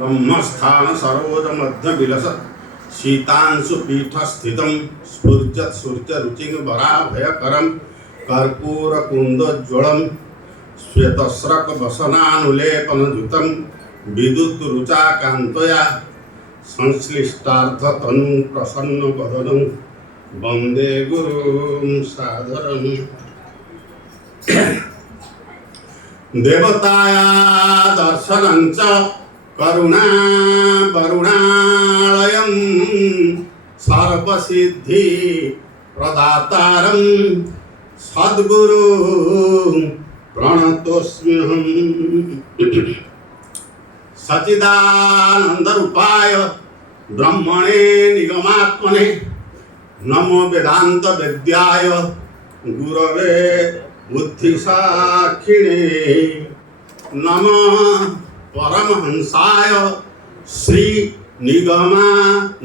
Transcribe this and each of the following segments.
ब्रह्मस्थान सरोज मध्य विलसत् शीतांशु पीठ स्थितं स्फुर्जत् सूर्य रुचिं वराभयकरं कर्पूर कुंदज्वलं श्वेतस्रक वसनानुलेपनजुतं विद्युत् रुचा कान्तया संश्लिष्टार्थ तनु प्रसन्न वदनं वंदे गुरुं सादरं। देवताया दर्शनं च करुणा वरुणालयं सर्वसिद्धि प्रदातारं सद्गुरु प्रणतोस्म्यहम्। सच्चिदानंद रूपाय ब्रह्मणे निगमात्मने नमो वेदांत वेद्याय गुरवे बुद्धिसाक्षिणे नमः परमहंसाय श्री निगमानंदमूर्तये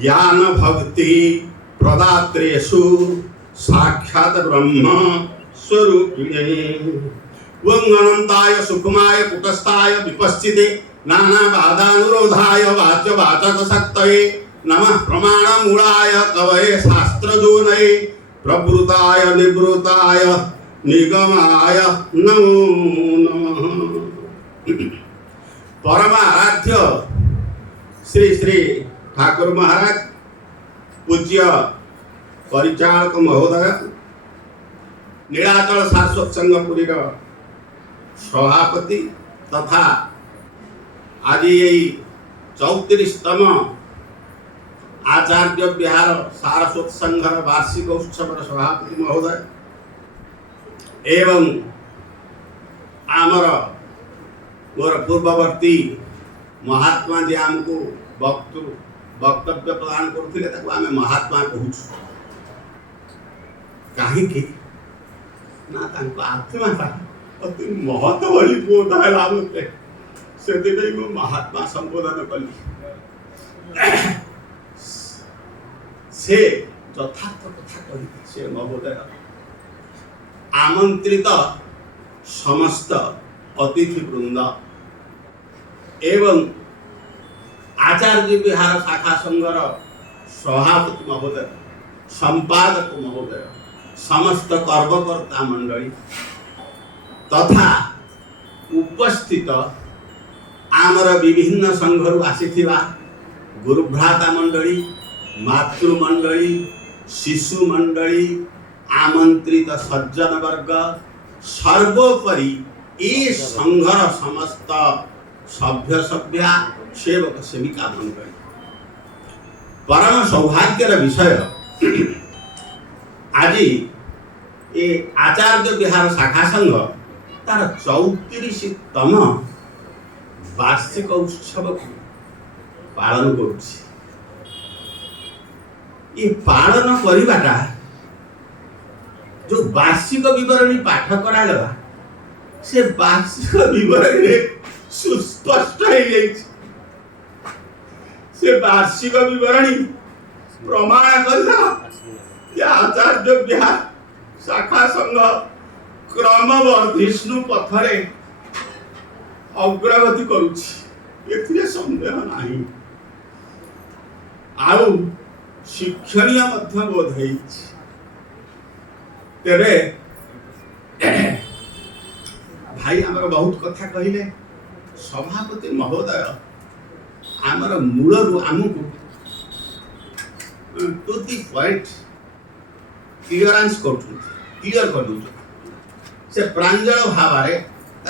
ज्ञान भक्ति प्रदात्रेषु साक्षात् ब्रह्म स्वरूपिणे वंगनंताय सुकुमाय कुटस्थाय विपश्चिते नाना बाधानुरोधाय वाच्य वाचक शक्तये नमः प्रमाण मूलाय कवये शास्त्रजोनये प्रवृताय निवृताय निगमाय नमो नमः। परम आराध्य श्री श्री ठाकुर महाराज पूज्य परिचालक महोदय नीलाचल शाश्वत संघपुरी सभापति तथा आज यही 34तम आचार्य विहार सारस्वत संघर वार्षिक उत्सव सभापति महोदय एवं आमर मोर पूर्ववर्ती महात्मा जी आमको वक्तव्य प्रदान करथिले ताको आमे महात्मा कहू कहीं ना तांको आत्मा अति महत बोली बोध है मते से महात्मा संबोधन कली से यथार्थ कथा कही से महोदय आमंत्रित समस्त अतिथि वृंद एवं आचार्य विहार शाखा संघर सभापति महोदय संपादक महोदय समस्त कर्मकर्ता मंडली तथा उपस्थित आमर विभिन्न संघरु आसीथिबा गुरुभ्राता मंडली मातृमंडली शिशु मंडली आमंत्रित सज्जन वर्ग सर्वोपरि ए संघर समस्त सभ्य सभ्या सेवक सेविका मंडली परम सौभाग्यर विषय आज ये आचार्य विहार शाखा संघ तार 34तम वार्षिक उत्सव को पालन करुछि। ये पालन करिबाटा जो वार्षिक विवरणी पाठ करा गला से वार्षिक विवरणी सुस्पष्ट हो जाई से वार्षिक विवरणी प्रमाण करला या आचार्य विहार शाखा संघ क्रमवर्धिष्णु पथरे अग्रगति करुछि एथिरे संदेह नाही आउ शिक्षणीय मध्य बोध होइछि। तेरे भाई आमर बहुत कथा कहिले सभापति महोदय आमर मूलरू आमको to the point clearance clear कर दउछ से प्रांजल भाव में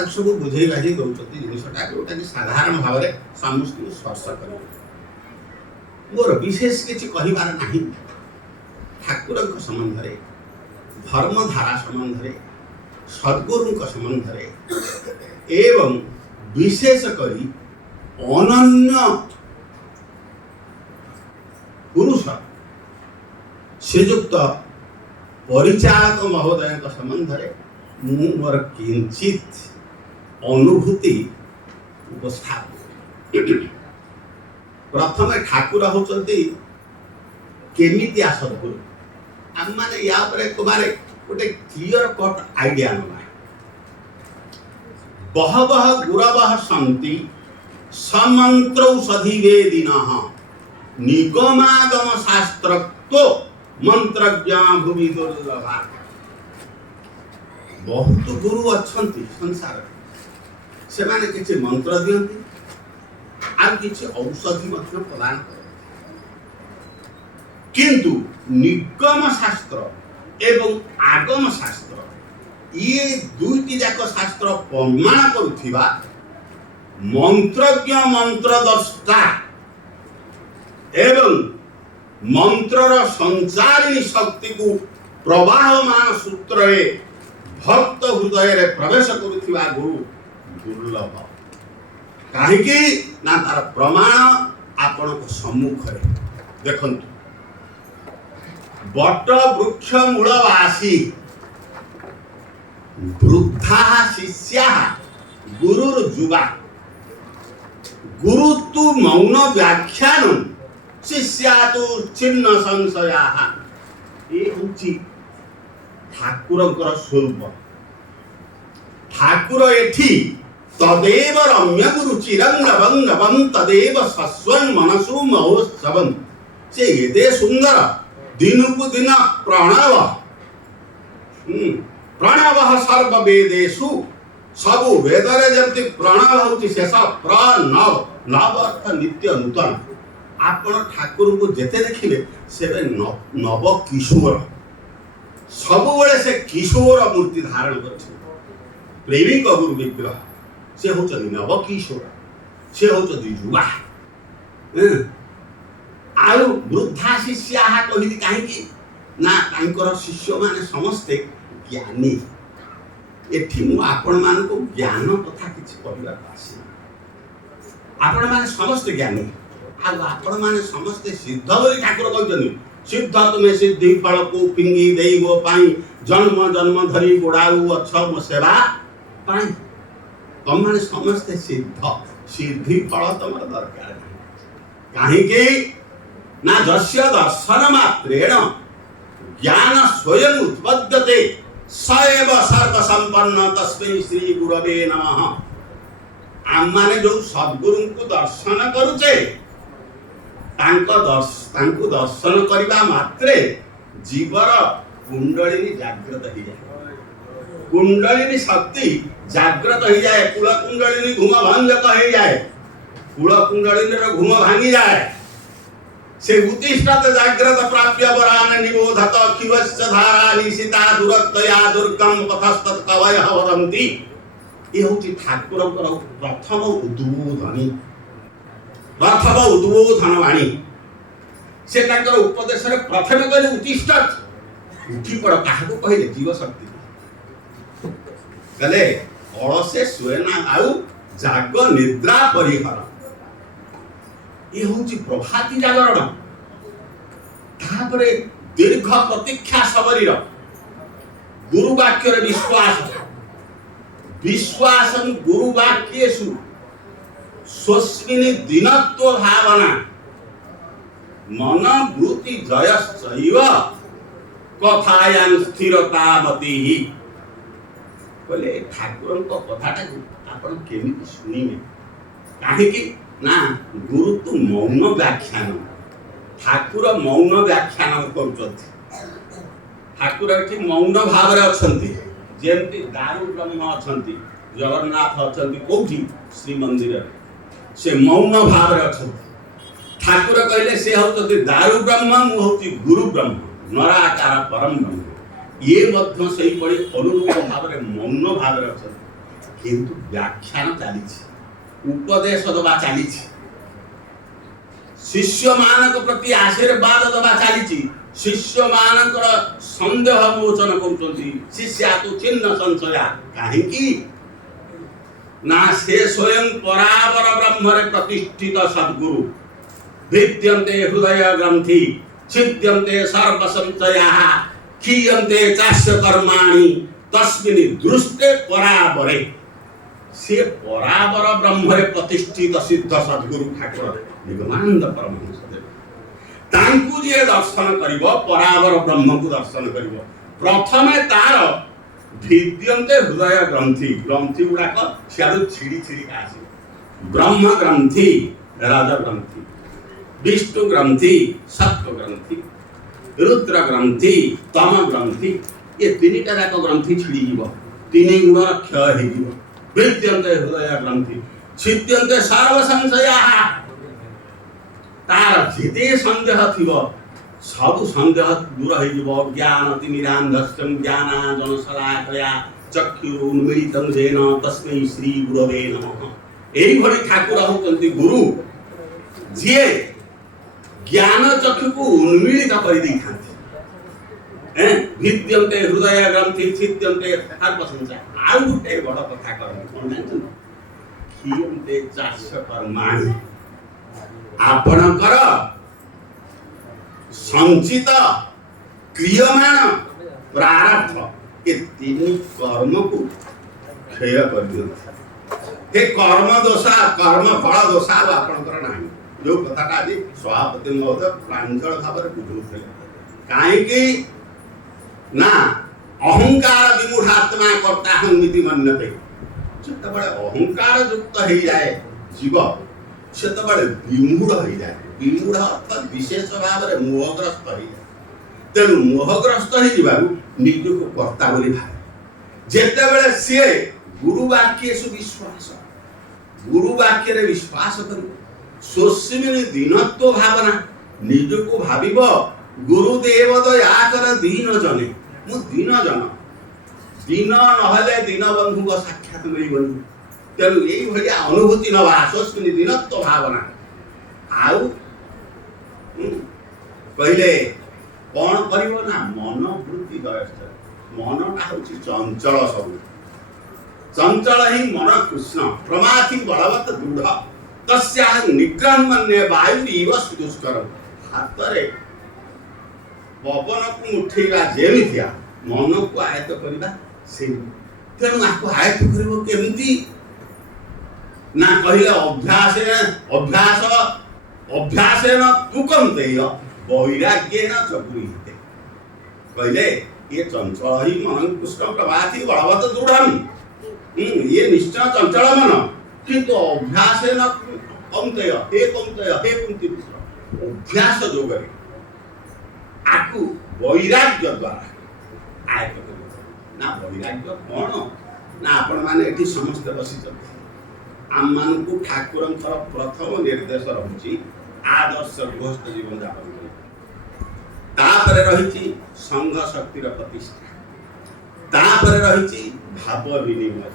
सब बुझे बाझी दौरान जिनटा जोटा कि साधारण भाव में समस्त स्पर्श कर मोर विशेष किसी कहबार नहीं ठाकुर संबंध में धर्मधारा संबंध में सद्गुरु संबंध में एवं विशेषकर अनन्य पुरुष श्रीजुक्त परिचालक महोदय संबंध में मोर किंचित अनुभूति उपस्थापन प्रथम ठाकुर होचंती केमितिया सद्गुरु आम माने या गोटे क्लियर कट आइडिया ना बहवः गुरवः सन्ति समन्त्रौषधि वेदिनः निगमागम शास्त्रत्व मंत्रज्ञा भूमि दुर्लभा। बहुत गुरु अछंती संसार से माने किछि मंत्र दियंती आ किछि औषधि मध्य प्रदान करते, किंतु निगम शास्त्र एवं आगम शास्त्र ये दुईटी जाक शास्त्र प्रमाण करुथिबा मंत्रज्ञ मंत्रद्रष्टा एवं मंत्रर संचारिणी शक्ति को प्रवाहमान सूत्र भक्त हृदय रे प्रवेश करुथिबा गुरु दुर्लभ। काहेकि ना तार प्रमाण आपण को सम्मुख रे देखंतु। बट वृक्ष मूलवासी वृद्धा शिष्या गुरुर्जुवा गुरु तु मौन व्याख्यान शिष्या तो चिन्ह संशया। ये होची ठाकुरଙ୍କର स्वरूप। ठाकुर एठी तदेव रम्य गुरु चिरंगवंगवं तदेव सस्वन मनसु महोत्सवं। से एते सुंदर दिनकु दिन प्रणव प्रणव सर्व वेदेषु सबु वेदरे जमति प्रणव होची शेष प्रणव नव अर्थ नित्य नूतन। आपण ठाकुर को जेते देखिबे से नव किशोर सब बड़े से किशोर मूर्ति धारण कर प्रेमिक गुरु विग्रह से होचंदी नव किशोर से होचंदी युवा। आउ वृद्धा शिष्या कहिली काहेकि ना तांकर शिष्य माने समस्ते ज्ञानी। एठी मु आपण मान को ज्ञान कथा किछि कहला आसी। आपण माने समस्त ज्ञानी आ आपण माने समस्त सिद्ध बोली ठाकुर कहजनी। सिद्ध तुम्हें सिद्धि फल को पिंगी देइबो पाई जन्म जन्म धरी गोड़ाऊ अछ मो सेवा पाई। तुम माने समस्त सिद्ध सिद्धि फल तमर दरकार काहेकि ना जस्य दर्शन मात्रेण ज्ञान स्वयं उत्पद्यते सएव सर्व संपन्न तस्मै श्री गुरवे नमः। आम माने जो सद्गुरु को दर्शन करूचे तांको दर्शन करिबा मात्रे जीवर कुंडलिनी जागृत हो जाए। कुंडलिनी शक्ति जागृत हो जाए। कुल कुंडलिनी घुम भंजक हो जाए। कुल कुंडलिनी घुम भांगी जाए। से उत्तिष्ठत जागृत प्राप्य वरान निबोधत खिवस्य धारा निशिता दुरत्तया दुर्गम पथस्तत कवयः वदन्ति। ये होची ठाकुरଙ୍କର प्रथम उद्बोधनी प्रथम उद्बोधन वाणी। से तांकर उपदेश रे प्रथम कहले उत्तिष्ठत उठी पड़ काहा को कहले जीव शक्ति कहले अलसे सोएना आउ जाग निद्रा परिहर। ये होची प्रभाती जागरण। तापरे दीर्घ प्रतीक्षा शबरीर गुरु वाक्य रे विश्वास विश्वासं गुरु वाक्येषु स्वस्मिनि दिनत्व भावना मन वृत्ति जयश्चैव कथायां स्थिरता मति। बोले ठाकुर को कथाटा आपण केमिति सुनिबे काहेकि ना गुरु तो मौन व्याख्यान ठाकुर मौन व्याख्यान करूछथि। ठाकुर एठी मौन भाव रे अछंती जेमति दारू ब्रह्म अछंती जगन्नाथ अछंती कोठी श्री मंदिर से मौन भाव रे अछंती। ठाकुर कहले से होती दारू ब्रह्म मु होती गुरु ब्रह्म नराकार परम ब्रह्म। ये मध्य सही पड़ी अनुरूप भाव रे मौन भाव रे अछंती किंतु व्याख्यान चली उपदेश दबा चली शिष्य मानक प्रति आशीर्वाद दबा चली शिष्य मानकर संदेह मोचन करुचंती। शिष्या तो चिन्ह संशया काहेकि ना से स्वयं परावर ब्रह्म रे प्रतिष्ठित सद्गुरु भिद्यन्ते हृदय ग्रंथि छिद्यन्ते सर्व संशयाः क्षीयन्ते चास्य कर्माणि तस्मिन् दृष्टे परावरे। से परावर ब्रह्म रे प्रतिष्ठित सिद्ध सद्गुरु ठाकुर निगमानंद परमहंस देव तांकु जे दर्शन करिवो परावर ब्रह्म को दर्शन करिवो। प्रथमे तार भिद्यन्ते हृदय ग्रंथि ग्रंथि गुड़ाक सियाड़ू छिड़ी छिड़ी आसे ब्रह्म ग्रंथि राज ग्रंथि विष्णु ग्रंथि सत्व ग्रंथि रुद्र ग्रंथि तम ग्रंथि ये तीनटा जाक ग्रंथि छिड़ी जीव तीन गुण क्षय हो जीव भिद्यन्ते हृदय ग्रंथि छिद्यन्ते सर्व संशयाः तार जेते संदेह थिबो सब संदेह दूर हो ज्ञान तिमिरांधस्यं ज्ञानांजन शलाकया चक्षुरुन्मीलितं येन तस्मै श्री गुरवे नमः। एही भली ठाकुर होतंती गुरु जे ज्ञान चक्षु को उन्मीलित कर दै थांती भिद्यन्ते हृदय ग्रंथि छिद्यन्ते सर्व संशय। आउ गुटे बड़ कथा करन कोन जानछन खियन्ते 400 कर्माणि आपणकर संचित क्रियमाण प्रारब्ध ये तीन कर्म को क्षय कर दियंते। हे कर्म दोषा कर्म फल दोषा आपणकर नाही जो कथाटा आज सभापति महोदय प्रांजल भाव बुझुते कहीं ना अहंकार विमूढ़ात्मा कर्ता हमिति मन्यते जतबे अहंकार युक्त हो जाए जीव सेतबे विमूढ़ हो जाए विमूढ़ अर्थात विशेष भाव में मोहग्रस्त हो जाए तेणु मोहग्रस्त हो निज को कर्ता बोली भावे जेतेबेले सी गुरु वाक्य विश्वास गुरु वाक्य विश्वास कर सोस्मिन दीनत्व भावना निज को भाविब गुरुदेव दया कर दीन जने मु दीन जन दीन नहले दीन बंधु को साक्षात मिल बंधु तेणु यही भाया अनुभूति नवा सोस्मिन दीनत्व भावना आउ कहले कौन करिवो ना मन वृत्ति दयस्थ मनटा हूँ चंचल सब चंचल ही मन कृष्ण प्रमाथि बलवत दृढ़ तस्या निग्रहण्य वायु इव सुदुष्कर हाथ में पवन को उठेगा जेमिथिया मन को आयत्त करवा से तेणु आपको आयत्त करिवो केमती ना कहले अभ्यास अभ्यास अभ्यासेन तुकंते वैराग्येन चक्रुहिते कहले ये चंचल ही मन कृष्ण प्रभाति बलवत दृढ़ ये निश्चय चंचल मन किंतु अभ्यासेन कौंतेय हे कुंती अभ्यास जोगरे आकु वैराग्य द्वारा आयत्त कर ना वैराग्य कौन ना आपण माने एठी समस्त बसी आम मान को ठाकुर प्रथम निर्देश रही आदर्श गृहस्थ जीवन यापन तापर रही संघ शक्तिर प्रतिष्ठा तापर रही भाव विनिमय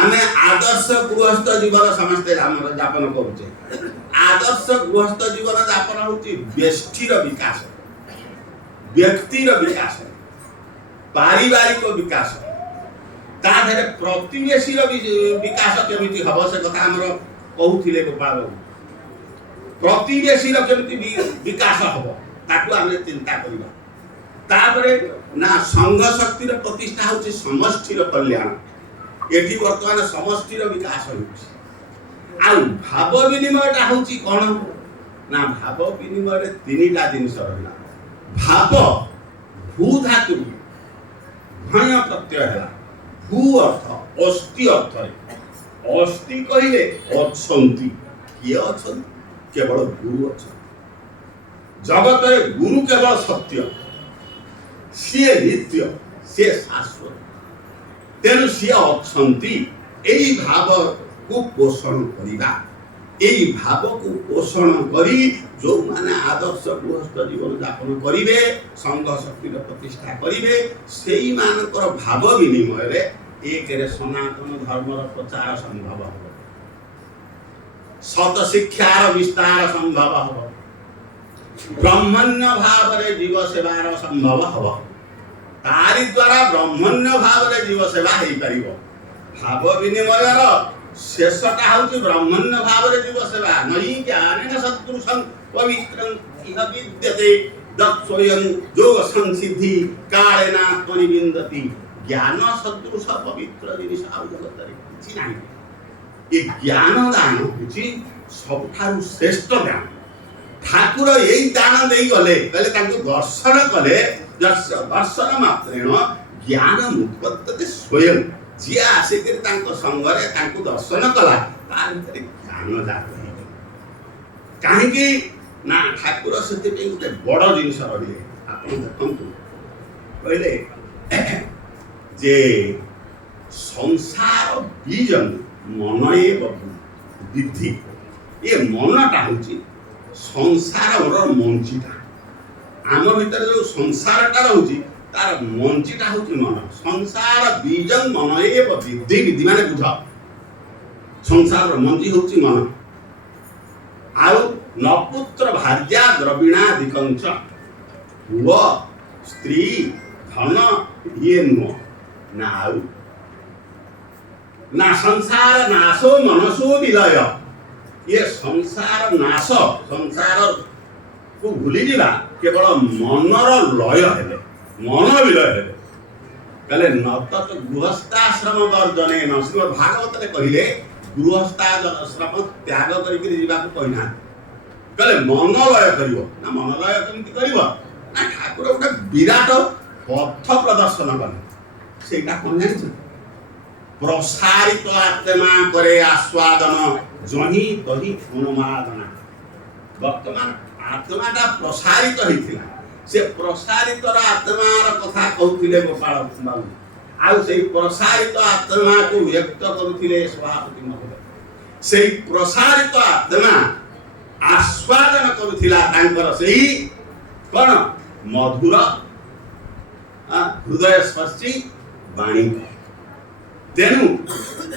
आमे आदर्श गृहस्थ जीवन समस्ते यापन करुचे आदर्श गृहस्थ जीवन यापन होची व्यष्टिर विकास व्यक्तिर विकास पारिवारिक विकास ताधरे प्रतिवेशी विकास केमिति हब से कथा हमर कहउथिले गोपाल बाबू प्रतिवेशी केमिति विकास हब ताकू आमे चिंता करिबा तापरे ना संघ शक्तिर प्रतिष्ठा होची समष्टिर कल्याण एठी वर्तमान समष्टिर विकास होची आ भाव विनिमयटा होची कोन ना भाव विनिमय तीनटा जिनिस रहला भाव भू धातु भय प्रत्यय है भू अर्थ अस्ति अर्थ अस्ति कहले अछंती किए अछंती केवल गुरु अछंती जगत रे गुरु केवल सत्य सी नित्य सी शाश्वत तेणु सी अछंती एई भाव को पोषण करिबा एई भाव को पोषण करी जो माने आदर्श गृहस्थ जीवन यापन करिवे संघ शक्तिर प्रतिष्ठा करिवे सेई मानकर भाव विनिमय रे एक रे सनातन धर्मर प्रचार संभव हो सत शिक्षार विस्तार संभव हो ब्रह्मण्य भाव रे जीव सेवार संभव हो तारि द्वारा ब्रह्मण्य भाव रे जीव सेवा हेई परिबो भाव विनिमयर शेषटा हूँ ब्रह्मण्य भाव रे जीव सेवा नई ज्ञानेन सदृशं पवित्रं इह विद्यते दत्स्वयं योग संसिद्धि कालेनात्मनि विन्दति ज्ञान सदृश पवित्र जिनिस आ जगत रे किछि नाही ये ज्ञान दान होछि सबठारु श्रेष्ठ दान ठाकुर यही दान देई गले कहले ताकू दर्शन कले दर्शन मात्रेण ज्ञान उत्पत्ति स्वयं जी आसिक संगरे दर्शन कला तार भीतर ज्ञान जात कहीं ना ठाकुर से गोटे बड़ जिन रही आप देखु कहले जे संसार बीज मन विधि ये मनटा हूँ संसार मंचीटा आम भीतर जो संसारटा रोचे तार मंचीटा हूँ मन संसार बीज मन ए विधि विधि माने बुझ संसार मंची हूँ मन आउ नपुत्र भार्या द्रविणादिकंच पुओ स्त्री धन ये नुह ना आउ ना संसार नाशो मनसो विलय ये संसार नाश संसार को भूली जा केवल मनर लय है मन विलय है कहले न तो गृहस्थाश्रम वर्जने न श्रीमद् भागवत कहले गृहस्थाश्रम त्याग करके कहना कहले मन लय कर मन लय कमी ना ठाकुर गोटे विराट पथ प्रदर्शन कले से कौन जान प्रसारित आत्मा करे आस्वादन जही तही अनुमादना वर्तमान आत्माटा प्रसारित होता से प्रसारित आत्मार कथा कहते गोपाल बाबू आउ से प्रसारित आत्मा को व्यक्त करुले सभापति महोदय से प्रसारित आत्मा आस्वादन करुला से कौन मधुर हृदय स्पर्शी वाणी तेणु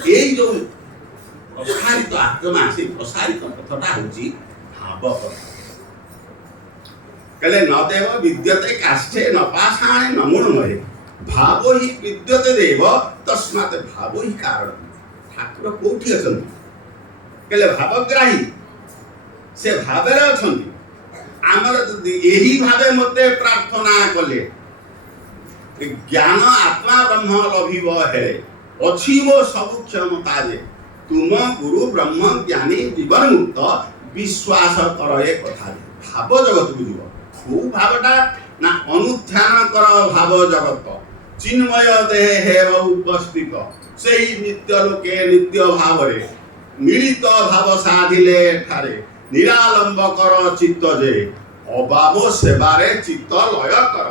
ये जो प्रसारित आत्मा से प्रसारित पथटा हूँ भाव कहले न देव विद्यते काष्ठे न पाषाणे न मृण्मये भाव ही विद्यते देव तस्मात् भाव ही कारण ठाकुर कोठी अछंती कहले भावग्राही से भावेर अछंती आमर यही भावे मते प्रार्थना कले ज्ञान आत्मा ब्रह्म लभिब है अच्छी वो सब क्षमता जे तुम गुरु ब्रह्म ज्ञानी जीवन मुक्त विश्वास कर ए कथा भाव जगत को जीव को भावटा ना अनुध्यान कर भाव जगत चिन्मय देह हेव उपस्थित से नित्य लोके नित्य भाव रे मिलित भाव साधिले ठारे निरालंब कर चित्त जे अभाव सेवारे चित्त लय कर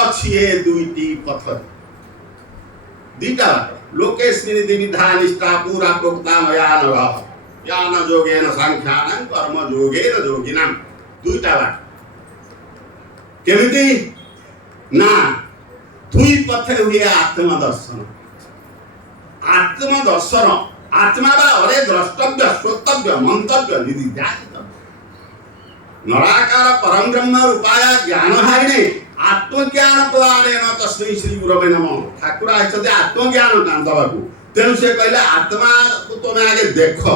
अच्छी ए दुईटी पथ दीटा लोके स्मृति विधा निष्ठा पूरा प्रोक्ता मयान यान जोगेन सांख्यान कर्म जोगेन जोगिनाम दुईटा बात केमिति ना दुई पथे हुए आत्मदर्शन आत्मदर्शन आत्मा बा अरे द्रष्टव्य श्रोतव्य मंतव्य निधिध्यासित नराकार परम ब्रह्म रूपाया ज्ञान हारिणे आत्मज्ञान प्रदान तस्मै श्री गुरवे नमः ठाकुर आइछते आत्मज्ञान कांदबाकू तेणु से कहले आत्मा को तुम आगे देख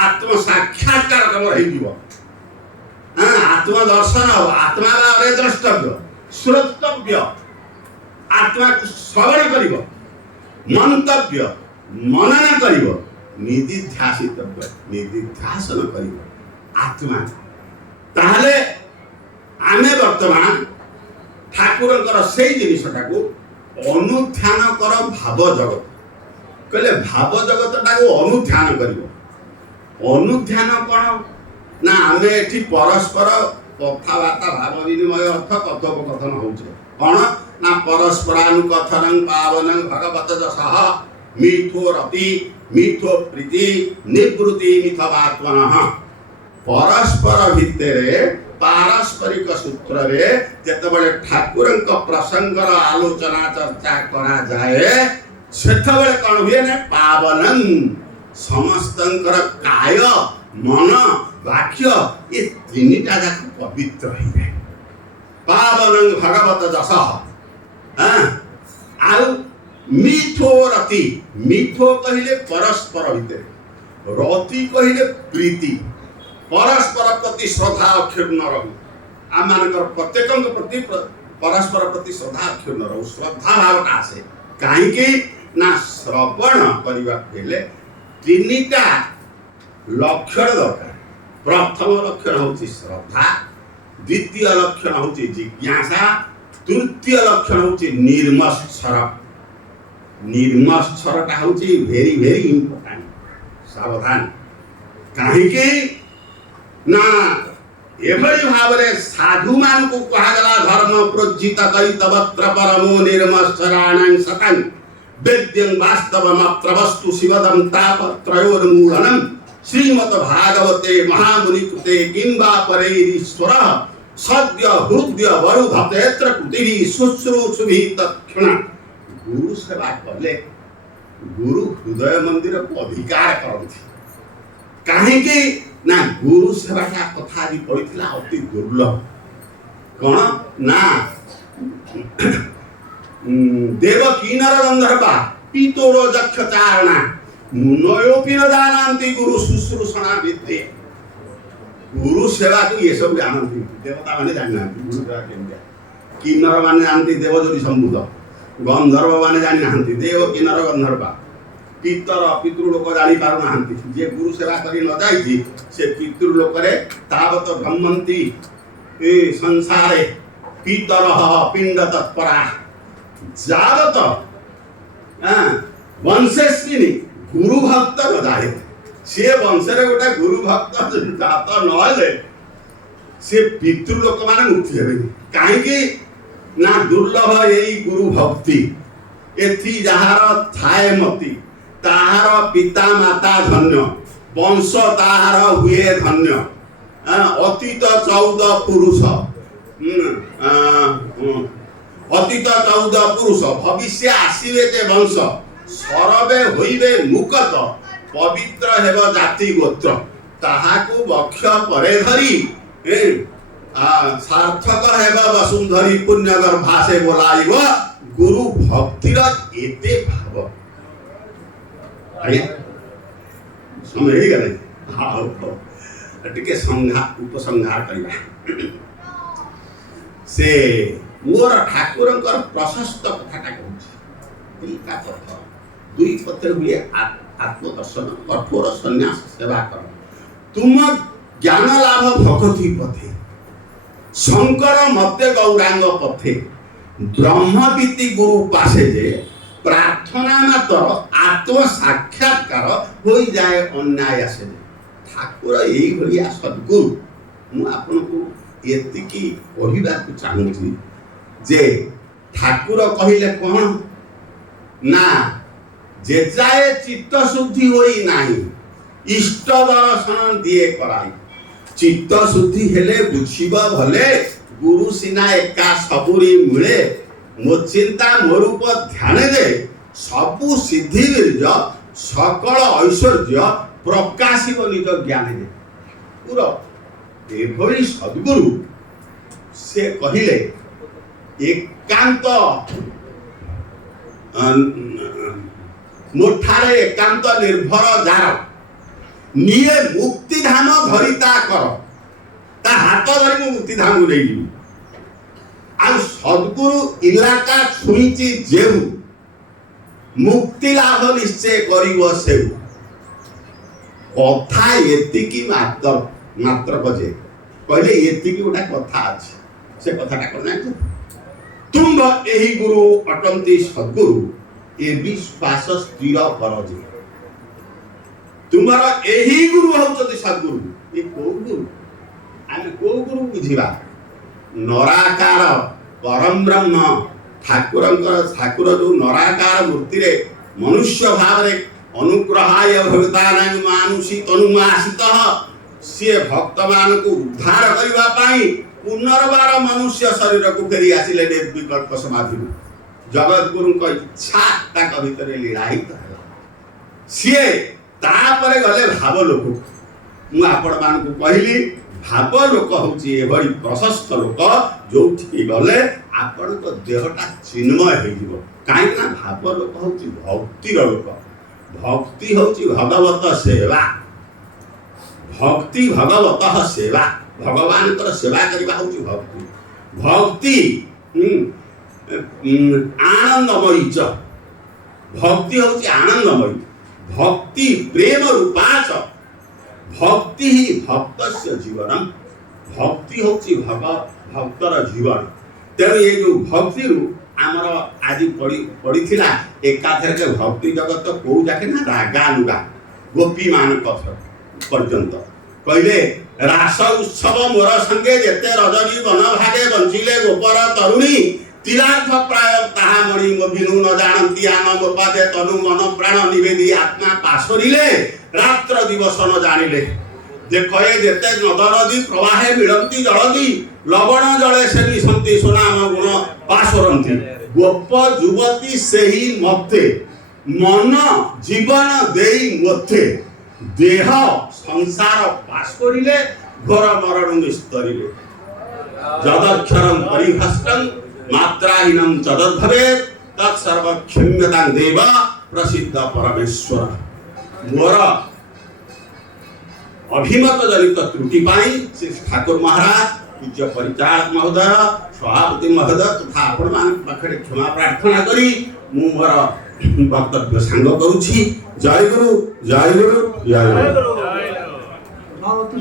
आत्म साक्षात्कार तुम रही आत्म दर्शन हो आत्मा अरे द्रष्टव्य श्रोतव्य आत्मा को श्रवण करिव मंतव्य मनन करिव निधिध्यासितव्य निधिध्यासन करिव आत्मा ताहले आमे वर्तमान ठाकुर से जिनटा को अनुध्यान कर भाव जगत कहले भाव जगत टाको अनुध्यान कर अनुध्यान कौन ना आम एठी परस्पर कथबार्ता भाव विनिमय अर्थ कथोपकथन होउछे कौन ना परस्परानुकथनं पावनं भगवत जसः मीठो रति मीठो प्रीति निवृत्ति मिथवात्मनः परस्पर भितरे पारस्परिक सूत्र रे जेतबळे ठाकुर प्रसंगर आलोचना चर्चा करा जाए सेतबळे कौन हुए ना पावनं समस्तंकर काय मन वाक्य ये तीनटा जाक पवित्र हो जाए पावनं भगवत जसः आउ मीठो रति मीठो कहिले परस्पर भितरे रति कहिले प्रीति परस्पर प्रति श्रद्धा अक्षुण्ण रहू आम मानकर प्रत्येक प्रति परस्पर प्रति श्रद्धा अक्षुण्ण रहू श्रद्धा भावटा आसे कहीं ना श्रवण करने तीनटा लक्षण दरकार प्रथम लक्षण हूँ श्रद्धा द्वितीय लक्षण हूँ जिज्ञासा तृतीय लक्षण होची निर्मत्सर। निर्मत्सरटा होची भेरी भेरी इंपोर्टेंट, सावधान। कहीं ना एभली भाव साधु मान को कहगला धर्म प्रोज्जित करितवत्र परमो निर्मत्सराणां सतं वेद्यं वास्तवमत्र वस्तु शिवदं तापत्रयोन्मूलनम् श्रीमद् भागवते महामुनि कृते किंबा परैरीश्वर सद्य हृदय वरुधतेत्र कृतिः शुश्रूषुभिः तत्क्षण। गुरु सेवा कले गुरु हृदय मंदिर को अधिकार करती। कहीं ना गुरु सेवाटा कथा भी पड़ता अति दुर्लभ। कौन ना देव किन्नर गंधर्वा पीतोरो जक्ष चारणा मुनयोपि न जानन्ति गुरु शुश्रूषणा विद्ये। गुरु सेवा को ये सब जानती, देवता माने जानती गुरु सेवा केमतिया। किन्नर माने जानती देवजोरी संबुध, गंधर्व माने जानती देव किन्नर गंधर्वा, पितर पितृलोक जानी पार नाहंती। जे गुरु सेवा करी न जाई से पितृलोक रे तावत ब्रह्मंती संसारे पितरः पिंड तत्परा जावत वंशस्विनी गुरु भक्त न जाए। से वंशरे गोटे गुरु भक्त जात नले से पितृलोक माने मुक्ति हेबे। कहीं ना दुर्लभ यही गुरु भक्ति। एथि जहार थाए मति ताहार पिता माता धन्य, वंश ताहार हुए धन्य। अतीत 14 पुरुष, अतीत 14 पुरुष भविष्य आसीबे जे वंश सरबे होइबे मुकत पवित्र हेब जाति गोत्र। ताहाकु वक्ष परे धरी सार्थक हेब वसुंधरी पुण्य गर्भासे बोलाइब गुरु भक्तिर एते भाव। आज्ञा समय ही गले हाँ टिके उपसंहार करबा। से मोर ठाकुरंकर प्रशस्त कथाटा कहूँ। दुईटा पथ, दुई पथ हुए आत्मदर्शन कठोर संन्यास सेवा कर। तुम ज्ञान लाभ भक्ति पथे शंकर मते गौरांग पथे ब्रह्मवीति गुरु पासे जे प्रार्थना मात्र आत्म साक्षात्कार हो जाए अन्याय से। ठाकुर यही भलिया सद्गुरु मु आपनको एतिकी कहबाक चाहूँगी जे ठाकुर कहिले कौन ना जे जाए चित्त शुद्धि होई नाही इष्ट दर्शन दिए कराई। चित्त शुद्धि हेले बुझिब भले गुरु सिना एका सबुरी मिले। मो चिंता मो रूप ध्यान दे सबु सिद्धि बीर्ज सकल ऐश्वर्य प्रकाशिब निज ज्ञान दे। पूरा एभली सद्गुरु से कहिले एकांत मोठारे एकांत निर्भर जार निये मुक्ति धाम धरिता कर ता हाथ धरी मुक्ति धाम ले जी। आ सद्गुरु इलाका छुईची जेहु मुक्ति लाभ निश्चय करिव सेहु। कथा एतिकी मात्र मात्र बजे कहले एतिकी गोटा कथा अछि। से कथाटा करना तुम एही गुरु अटंती सद्गुरु ए विश्वास स्थिर कर जे तुम्हारा एही गुरु होचती सद्गुरु। ए को गुरु आमे को गुरु बुझिबा नराकार परम ब्रह्म ठाकुर जो नराकार मूर्ति रे मनुष्य भाव रे अनुग्रहाय भगतानां मानुषी तनुमासितः से भक्त मान को उद्धार करबा पाई पुनर्बार मनुष्य शरीर को फेरी आसिले निर्विकल्प समाधि। जगत गुरु को इच्छा ताक भितर लीलायित है। सीए तापरे गले भाव लोक मु आपण मान को कहली भाव लोक होची एभली प्रशस्त लोक जोठी गले आपण को देहटा चिन्मय हे जीवो। काहे ना भाव लोक होची भक्ति लोक। भक्ति होची भगवत सेवा। भक्ति भगवत सेवा भगवान कर सेवा करबा होची भक्ति। भक्ति आनंदमयी च भक्ति होची आनंदमयी। भक्ति प्रेम रूपाच भक्ति ही भक्तस्य जीवन। भक्ति होची भक्तर जीवन। तेणु ये जो भक्ति आमर आज पड़ी एकाथर के भक्ति जगत कौ जाके ना रागानुगा गोपी मान पर्यंत कहले रास उत्सव मोर संगे जेते रजनी बन भागे बंचिले गोपर तरुणी तीरार्थ प्राय ताहा मणि मोभिनु न जानती आन गोपादे तनु मन प्राण निवेदी आत्मा पाशरिले रात्र दिवस न जानिले जे कहे जेते नद नदी प्रवाहे मिलंती जलदी लवण जले से मिशंती सुनाम गुण पाशरंती गोप युवती सेही मते मन जीवन देई मते देह संसार पास करिले घोर मरण निस्तरिले जदक्षरम परिभष्टं मात्राहीनम तदद्भवे तत्सर्व क्षम्यतां देव प्रसिद्ध परमेश्वर मोर अभिमत जनित त्रुटि पाई श्री ठाकुर महाराज पूज्य परिचारक महोदय सभापति महोदय तथा आपण मान पाखरे क्षमा प्रार्थना करी मु मोर वक्तव्य सांग करूछि। जय गुरु जय गुरु जय गुरु।